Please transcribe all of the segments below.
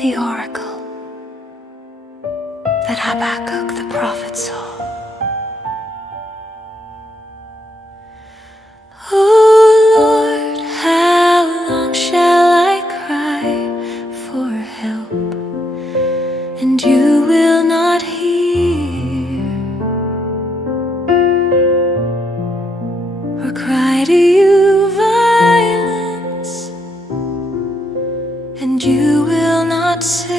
the oracle that Habakkuk the prophet saw. Oh Lord, how long shall I cry for help, and you will not hear, or cry to you violence, and you will not save?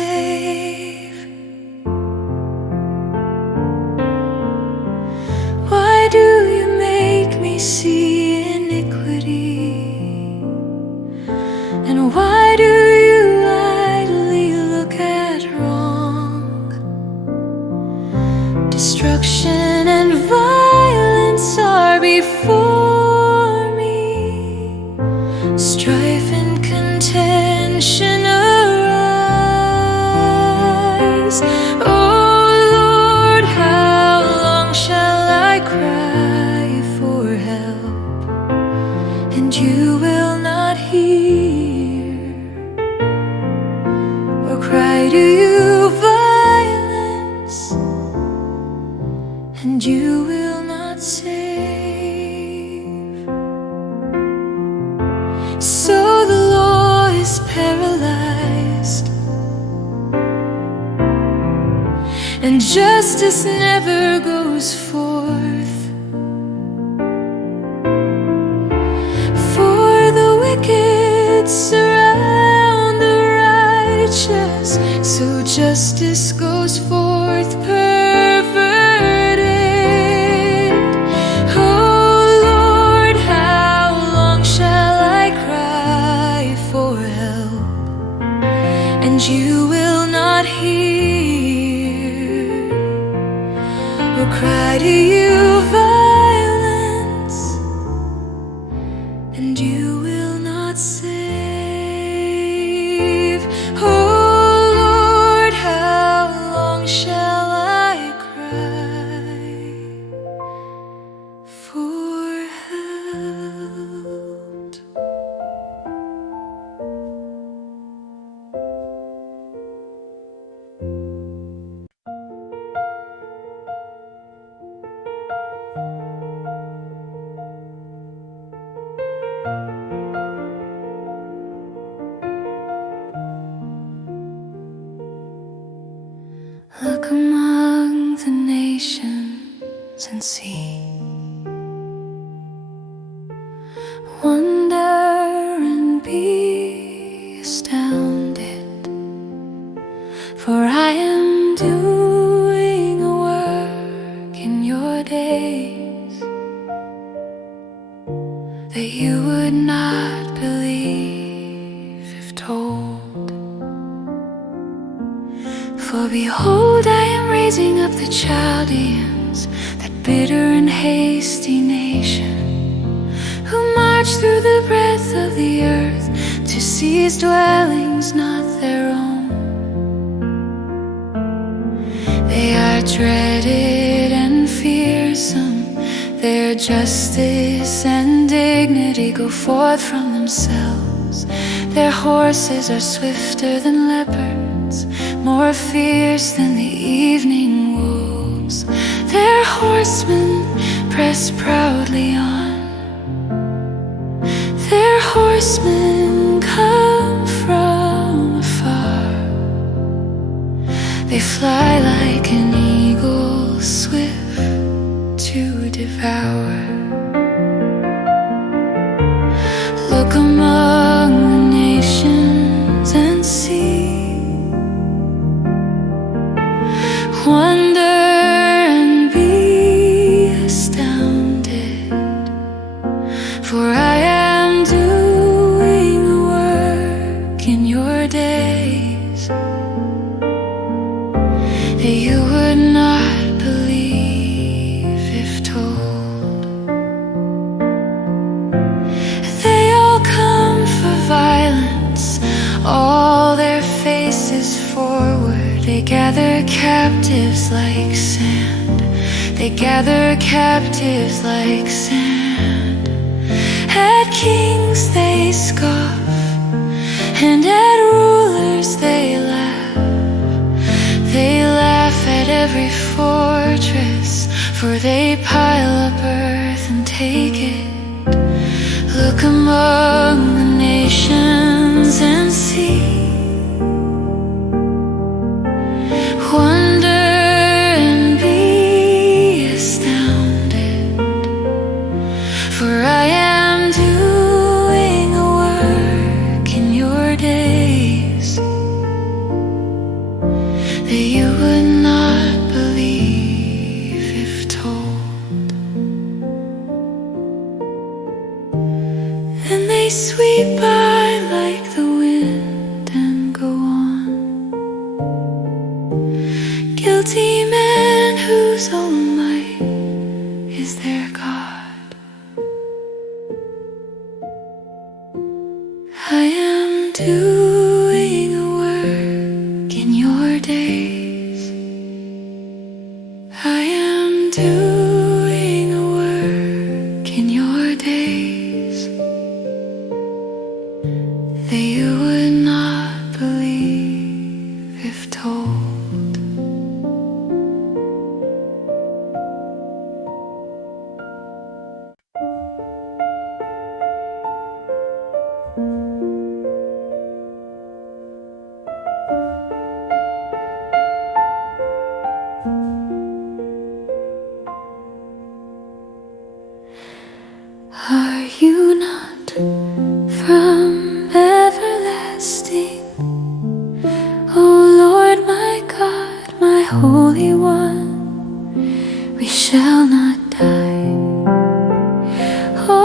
Why do you make me see iniquity? And why do you idly look at wrong? Destruction and violence are before me, strife and contention arise. Oh Lord, how long shall I cry for help, and you will not hear, or cry to you violence, and you will not save? So the law is paralyzed, and justice never goes forth. For the wicked surround the righteous, so justice goes forth perverted. Oh Lord, how long shall I cry for help, and you will not hear, or cry to you violence, and you will not save? Oh Lord, how long shall I cry for help? Look among the nations and see, wonder and be astounded, for I am doing a work in your days that you would not believe if told. For behold, I am raising up the Chaldeans, that bitter and hasty nation, who march through the breadth of the earth to seize dwellings not their own. They are dreaded and fearsome, their justice and dignity go forth from themselves. Their horses are swifter than leopards, more fierce than the evening wolves. Their horsemen press proudly on, their horsemen come from afar. They fly like an eagle, swift to devour. Look among the nations and see, wonder and be astounded, for I am doing a work in your days that you would not believe if told. They all come for violence, all their faces forward. They gather captives like sand, they gather captives like sand. At kings they scoff, and at rulers they laugh. For they pile up earth and take it. Look among the nations and see. Wonder and be astounded, for I am doing a work in your days that you would not believe if told. And they sweep by like the wind and go on. Guilty men whose own might is their God. I am doing a work in your days. I am doing a work in your days that you would not believe if told. Are you not from everlasting? O Lord my God, my Holy One, we shall not die. O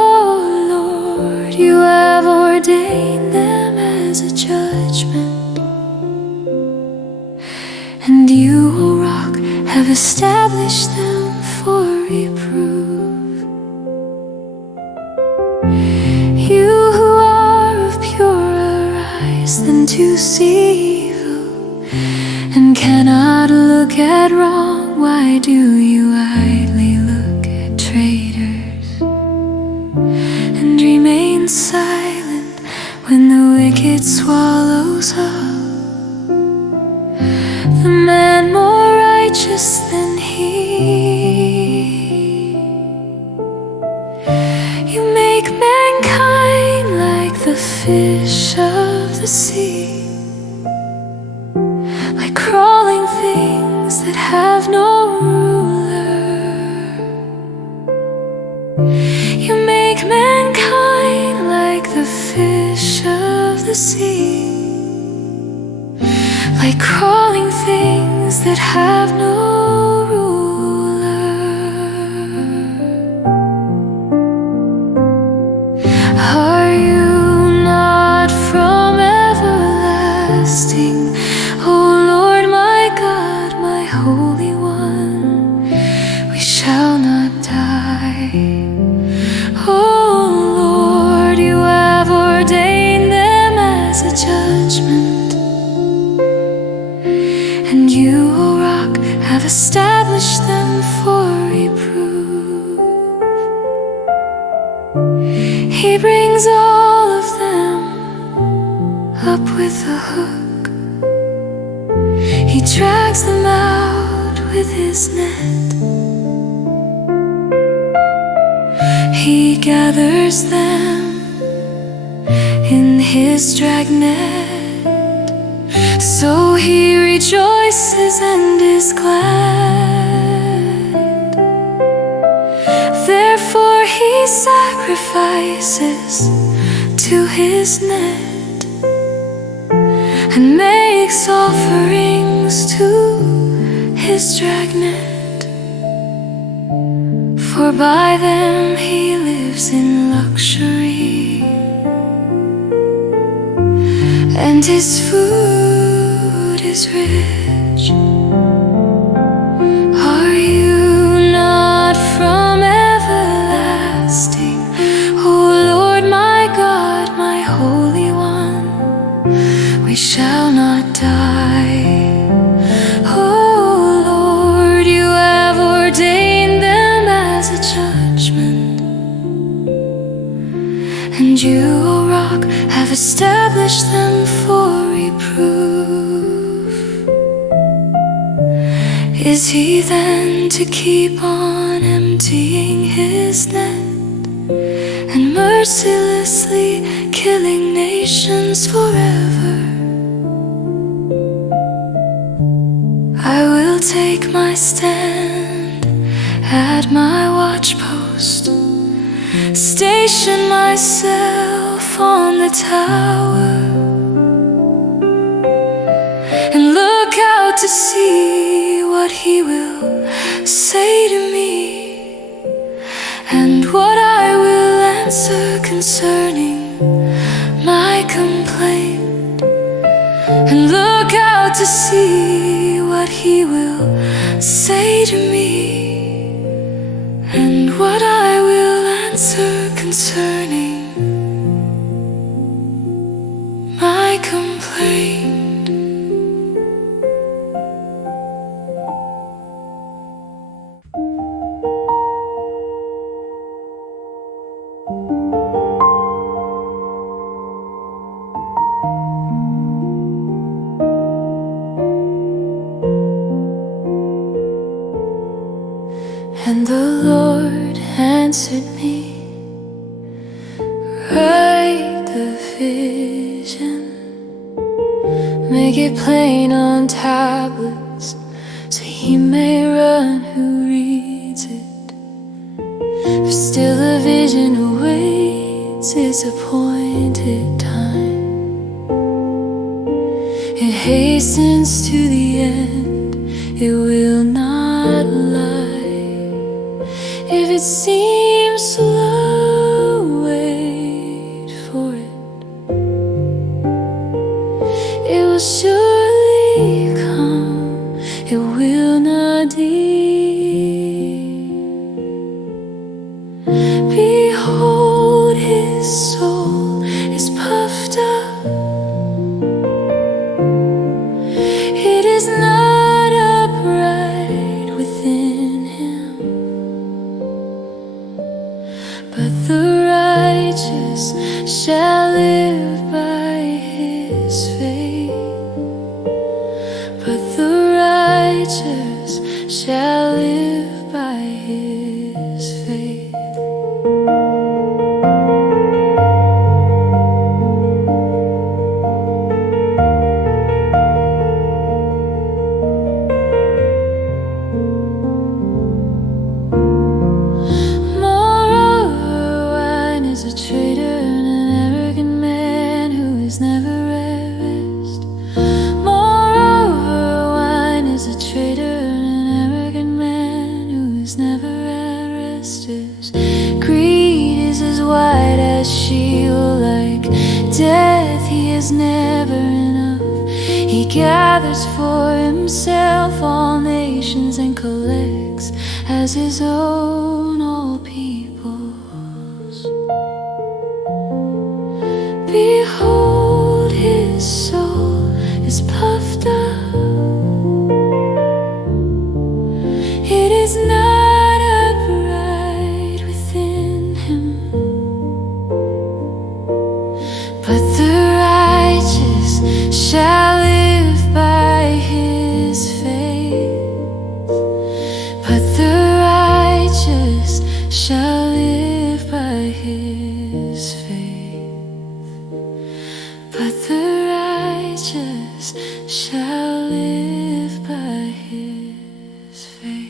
Lord, you have ordained them as a judgment, and you, O Rock, have established them for reproof. You who are of purer eyes than to see evil, and cannot look at wrong, why do you idly look at traitors, and remain silent when the wicked swallows up the man more righteous than he? You make mankind like the fish of the sea, like crawling things that have no ruler. You make mankind like the fish of the sea, like crawling things that have no ruler. Are you not from everlasting, O Lord my God, my Holy One? We shall not die. O Lord, you have ordained them as a judgment, and you, O Rock, have established them for reproof. He brings all of them up with a hook. He drags them out with his net. He gathers them in his dragnet, so he rejoices and is glad. Therefore he sacrifices to his net and makes offerings to his dragnet, for by them he lives in luxury, and his food is rich. Are you not from everlasting, O Lord my God, my Holy One? We shall not die. O Lord, you have ordained them as a judgment, and you, O Rock, have established them for reproof. Is he than to keep on emptying his net and mercilessly killing nations forever? I will take my stand at my watch post, station myself on the tower, and look out to see what he will say to me, and what I will answer concerning my complaint. And look out to see what he will say to me, and what I will answer concerning my complaint. And the Lord answered me, write the vision, make it plain on tablets, so he may run who reads it. For still a vision awaits its appointed time. It hastens to the end, it will not lie. If it seems slow, wait for it. It will surely come, it will not delay. Behold, his soul is puffed up. It is not upright within him. But the righteous shall live by his faith. But the righteous shall live by his faith. Death, he is never enough. He gathers for himself all nations and collects as his own all peoples. Behold, his soul is puffed up. It is not upright within him. But the righteous shall live by his faith. But the righteous shall live by his faith. But the righteous shall live by his faith.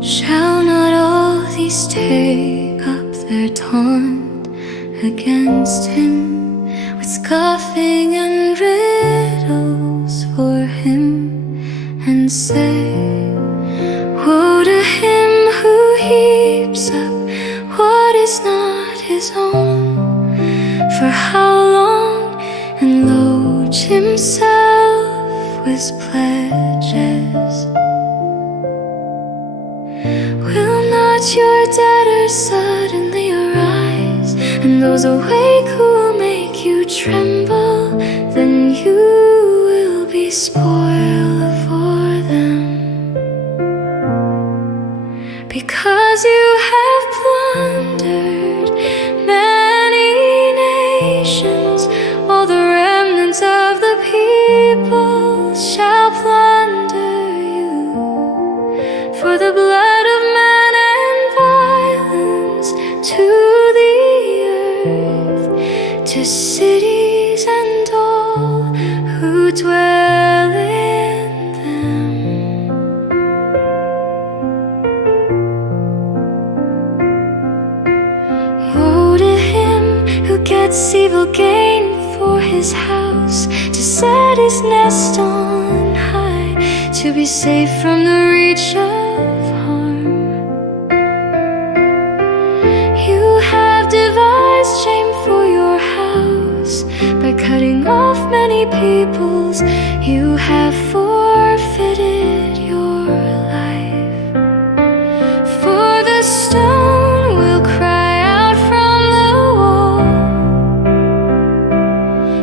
Shall not all these take up their taunt against him, with scoffing and riddles for him, and say, woe to him who heaps up what is not his own? For how long, and loads himself with pledges? Will not your debtors suddenly arise and and those awake who will make you tremble, then you will be spoil for them. Because you have plundered many nations, all the remnants of the people shall plunder you. For the blood of man and violence to the earth, to cities and all who dwell in them. Woe to him who gets evil gain for his house, to set his nest on high, to be safe from the reach of harm. You have devised shame for your house by cutting off many peoples. You have forfeited your life. For the stone will cry out from the wall,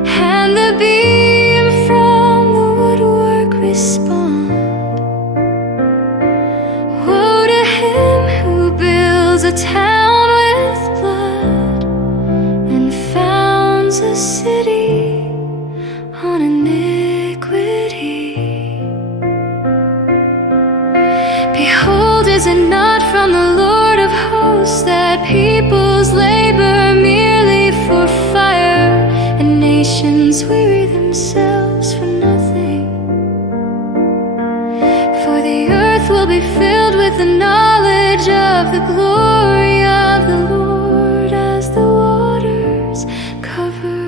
and the beam from the woodwork respond. Woe to him who builds a town with blood and founds a city on iniquity. Behold, is it not from the Lord of hosts that peoples labor merely for fire, and nations weary themselves for nothing? For the earth will be filled with the knowledge of the glory of the Lord, as the waters cover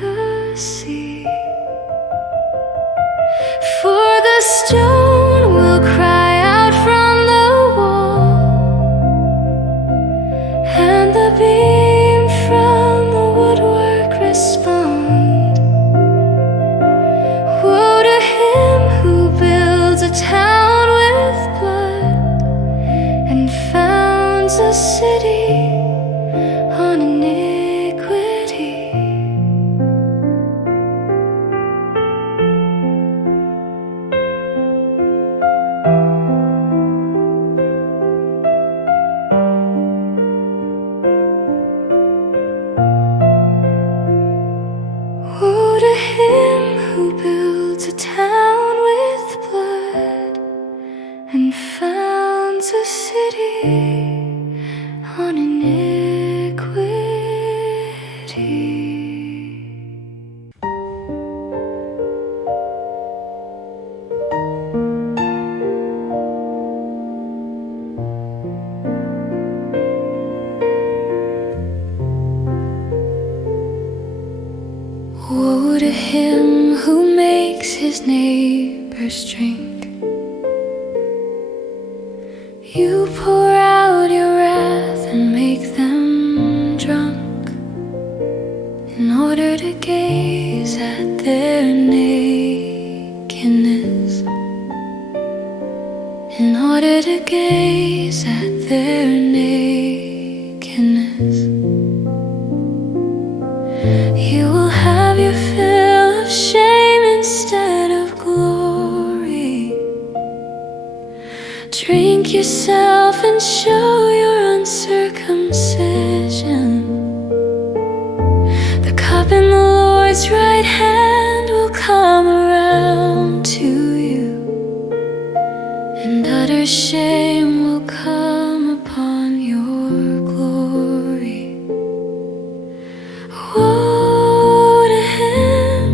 the sea. For the stone will cry out from the wall, and the beam from the woodwork respond. Woe to him who builds a town with blood and founds a city on iniquity. Woe to him who builds a town with blood and founds a city on iniquity. Woe to him who makes his neighbors drink. You pour out your wrath and make them drunk, in order to gaze at their nakedness, in order to gaze at their nakedness. You will have your fill of shame instead of glory. Drink yourself and show your uncircumcision. The cup in the Lord's right hand will come around to you, and utter shame will come upon your glory. Woe to him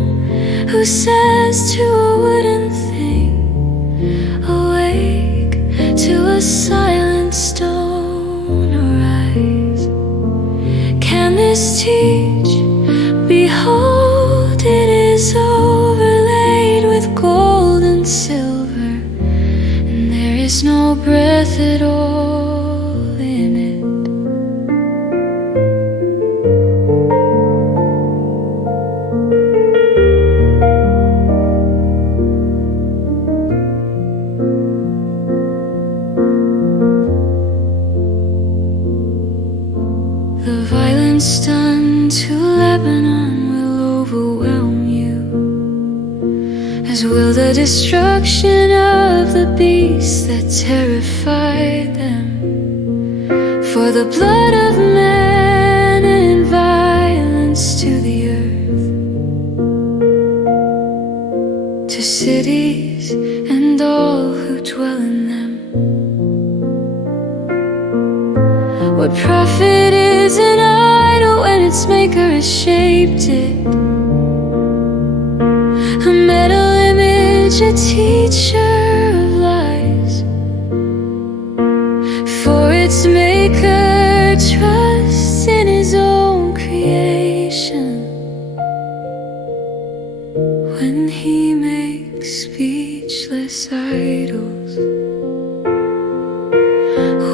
who says to a wooden thing, awake, to a silent stone, arise. Can this teach? Behold, it is overlaid with gold and silver, and there is no breath at all in it. The violence was done to Lebanon will overwhelm you, as will the destruction of the beasts that terrified them. For the blood of man and violence to the earth, to cities and all who dwell in them. What profit is an idol when its maker has shaped it? A metal image, a teacher of lies. For its maker trusts in his own creation, when he makes speechless idols.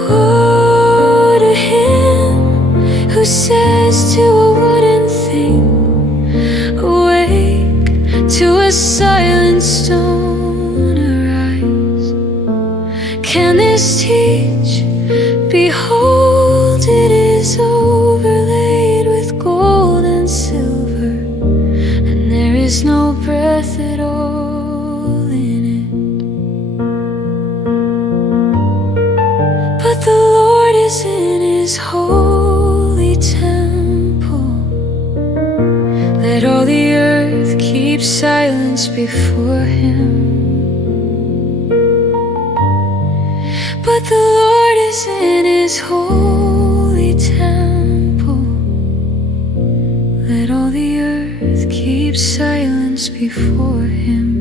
Woe to him who says to a wooden thing, awake, to a silent stone, arise. Can this teach? Behold, it is overlaid with gold and silver, and there is no breath at all in it. But the Lord is in his holy temple. Let all the earth keep silence before him. But the Lord is in his holy temple. Let all the earth keep silence before him.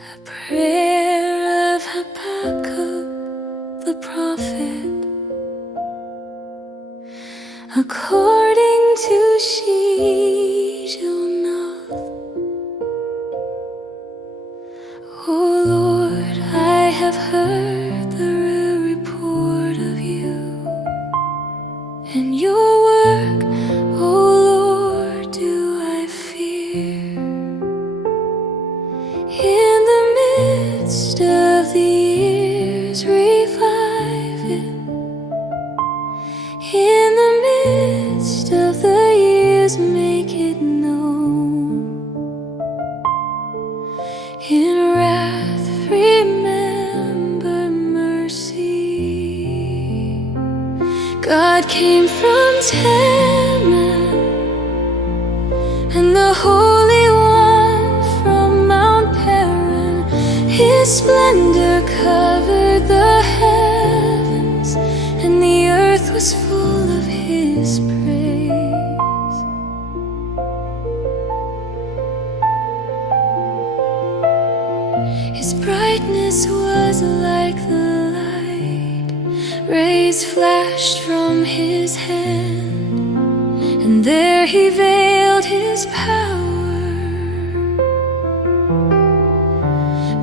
A prayer of Habakkuk the prophet, according to Shijanoth. O Lord, I have heard the report of you and your work, O Lord, do I fear. In the midst of the years, revive it. In the midst of the years, make it known. In wrath, remember mercy. God came from Teman, and the Holy One from Mount Paran. His splendor covered the heavens, and the earth was full of his praise. His brightness was like the light, rays flashed from his hand, and there he veiled his power.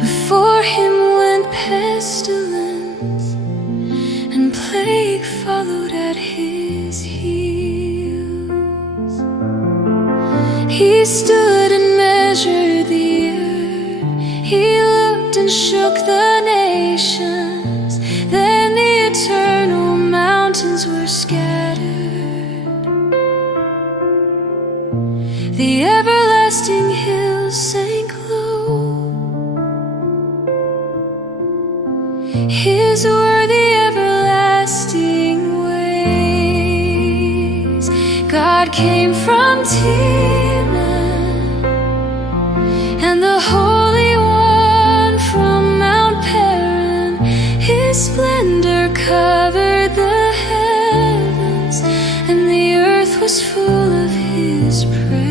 Before him went pestilence, and plague followed at his heels. He stood and measured the earth, he looked and shook the nations. Then the eternal mountains were scattered, the everlasting hills sank low. His were the everlasting ways. God came from Teman, and the Holy One from Mount Paran. His splendor covered the heavens, and the earth was full of his praise.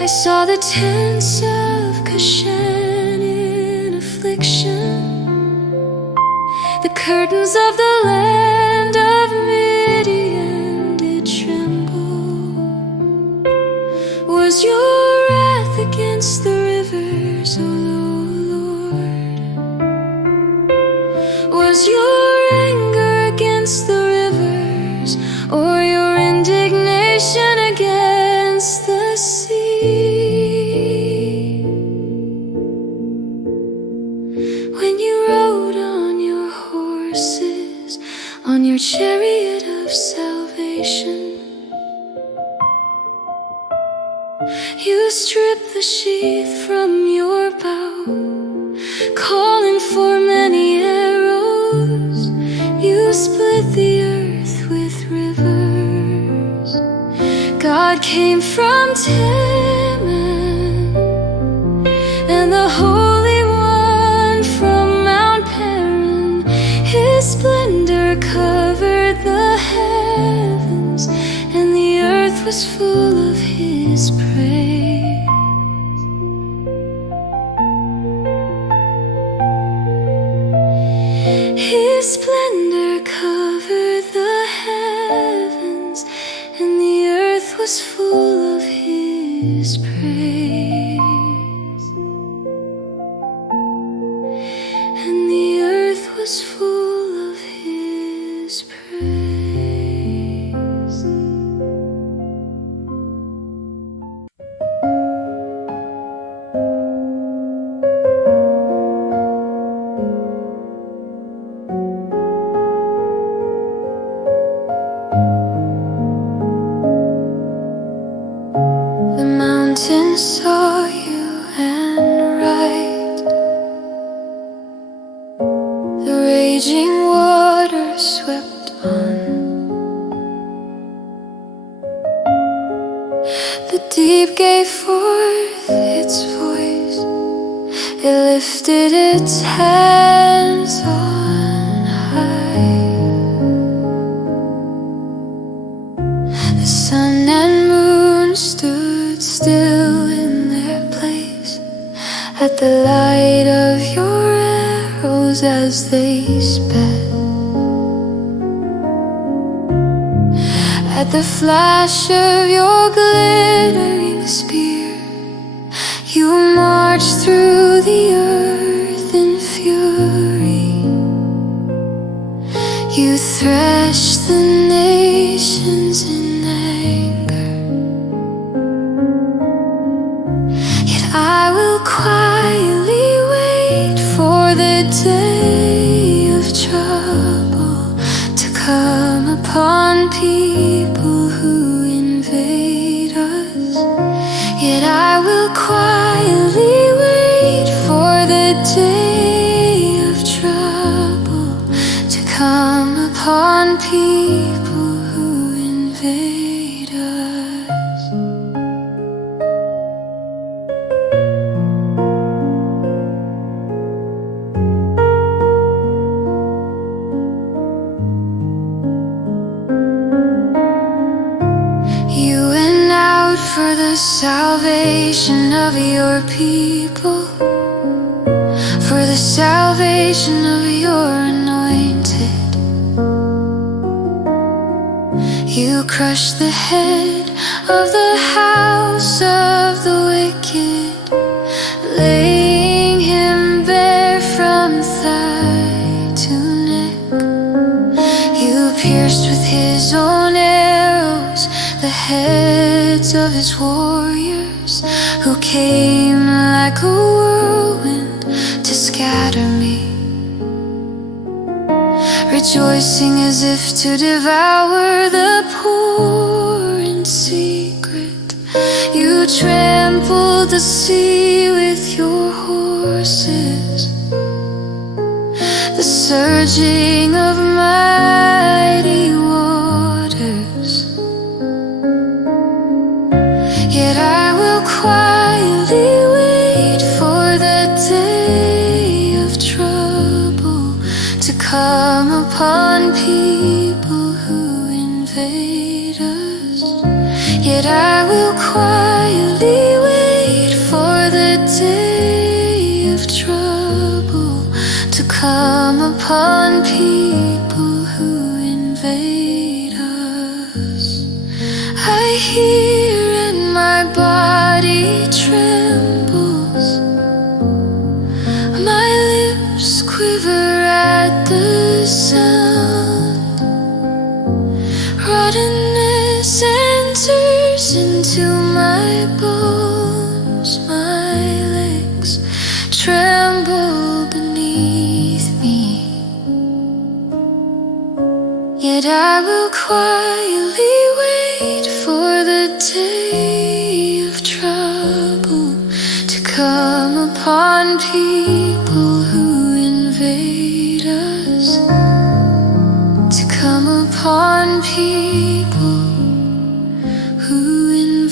I saw the tents of Goshen in affliction, the curtains of the land of Midian did tremble. Was your wrath against the rivers, O You strip the sheath from your bow, calling for many arrows. You split the earth with rivers. God came from Teman, and the Holy One from Mount Paran. His splendor covered the heavens, and the earth was full of His praise. His splendor covered the heavens, and the earth was full of His praise. And the earth was full of His praise. The mountains saw you and right. The raging waters swept on. The deep gave forth its voice. It lifted its hands on high. The sun and moon stood still in their place at the light of your arrows as they sped, at the flash of your glittering spear. You marched through the earth in fury. You threshed the nations in anger. Yet I will quietly wait for the day of trouble to come upon people who invade us. Yet I will quietly wait for the day of trouble to come upon people who invade us. You went out for the salvation of your people, for the salvation of your anointed. You crushed the head of the house of the wicked, laying him bare from thigh to neck. You pierced with his own arrows the heads of his warriors, who came like a whirlwind to scatter me, rejoicing as if to devour the poor in secret. You trampled the sea with your horses, the surging of mighty waters. Yet I will quietly wait for the day of trouble to come upon people who invade us. Yet I will quietly wait for the day of trouble to come upon people who invade us. I hear and my body trembles, my lips quiver at the sound. Rottenness enters into my bones, my legs tremble beneath me. Yet I will quietly wait for the day of trouble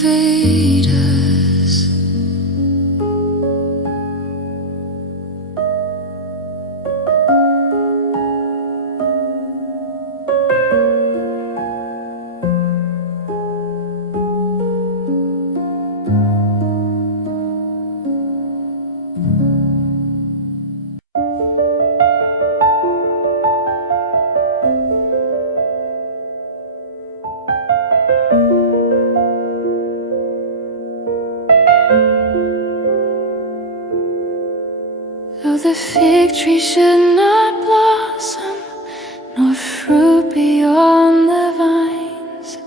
invade us. Though the fig tree should not blossom, nor fruit be on the vines,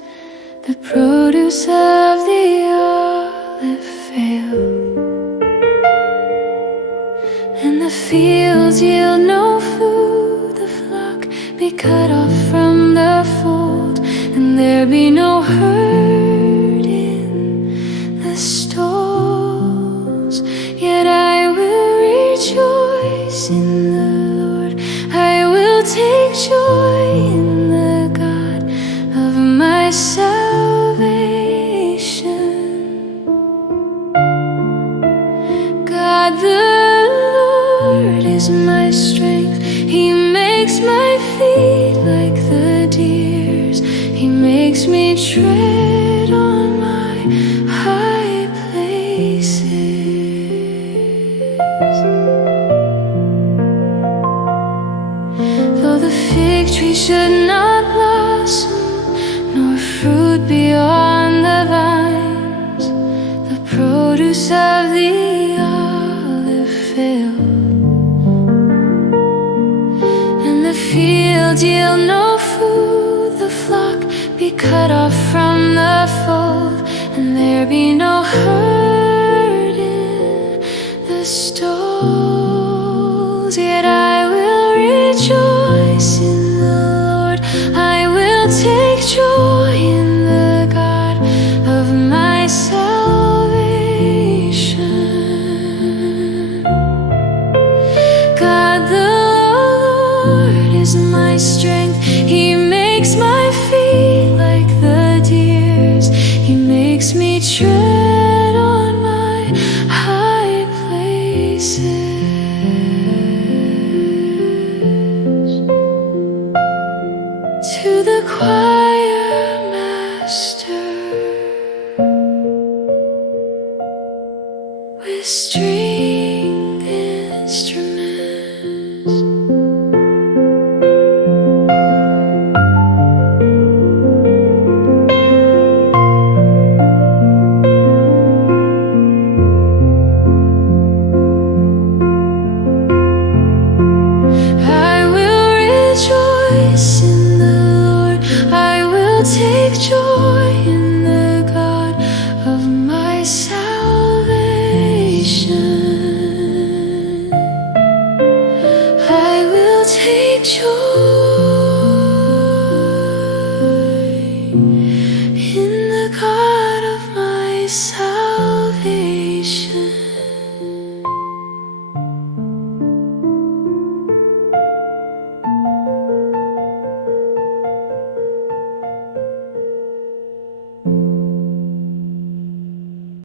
the produce of the olive fail, and the fields yield no food, the flock be cut off from the fold, and there be no herd in the stalls. Yet I will rejoice in the Lord, I will take joy in the God of my salvation. God the Lord is my strength, He makes my feet like the deer's, He makes me tread on my high places. Though the fig tree should not blossom, nor fruit be on the vines, the produce of the olive fail, and the fields yield no food, the flock be cut off from the fold, and there be no herd in the stalls. Yet I will rejoice in the Lord, I will take joy in the God of my salvation. God the Lord is my strength, He makes my feet like the deer's, He makes me tread on my high places. To the choir master with string instruments, I will rejoice in the Lord, I will take joy in the God of my salvation. I will take joy